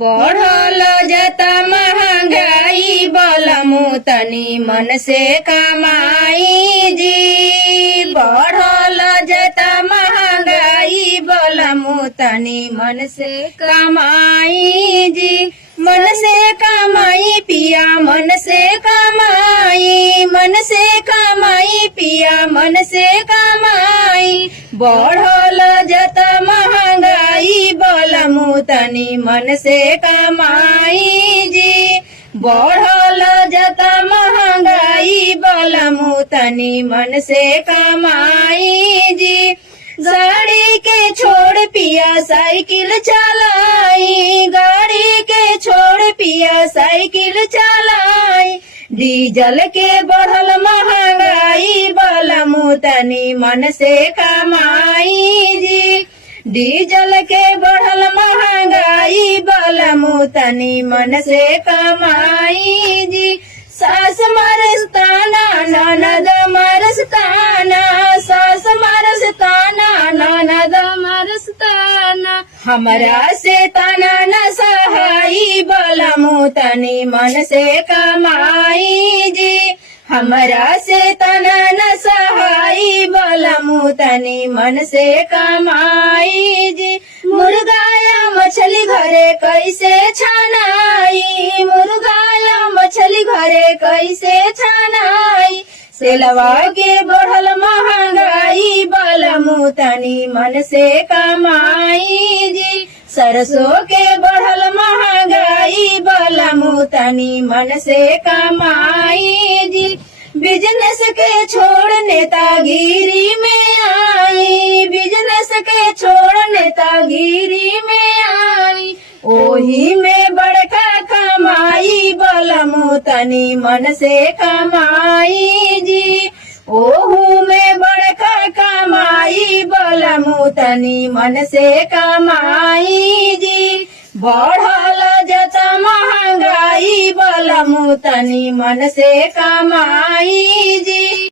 बढ़ल जाता महंगाई बलमु तनी मन से कमाई जी। बढ़ल जाता महंगाई बलमु तनी मन से कमाई जी। मन से कमाई पिया मन से कमाई, मन से कमाई पिया मन से कमाई। बढ़ल जाता महंगाई बलमु तनी मन से कमाई जी। बढ़ल जाता महंगाई बलमु तनी मन से कमाई जी। गाड़ी के छोड़ पिया साइकिल चलाई, गाड़ी के छोड़ पिया साइकिल चलाई। डीजल के बढ़ल महंगाई बलमु तनी मन से कमाई जी। डीजल के बढ़ल महंगाई बलमु तनी मन से कमाई जी। सास मरस्ताना ननद मरस्ताना, सास मरस्ताना ननद मरस्ताना। हमरा से तना न सहाई बलमु तनी मन से कमाई जी। हमरा से तना न सहाई बलमु तनी मन से कमाई जी। मुर्गा या मछली घरे कैसे छनाई, मुर्गा या मछली घरे कैसे छनाई। सेलवा के बढ़ल महंगाई बलमु तनी मन से कमाई जी। सरसों के बढ़ल महंगाई बलमु तनी मन से कमाई जी। बिजनेस के छोड़ नेतागिरी में आई, बिजनेस के छोड़ नेतागिरी में आई। ओही में बड़का कमाई बलमु तनी मन से कमाई जी। ओहू में बड़का कमाई बलमु तनी मन से कमाई जी। बढ़ल जाता महंगाई बलमु तनी मन से कमाई जी।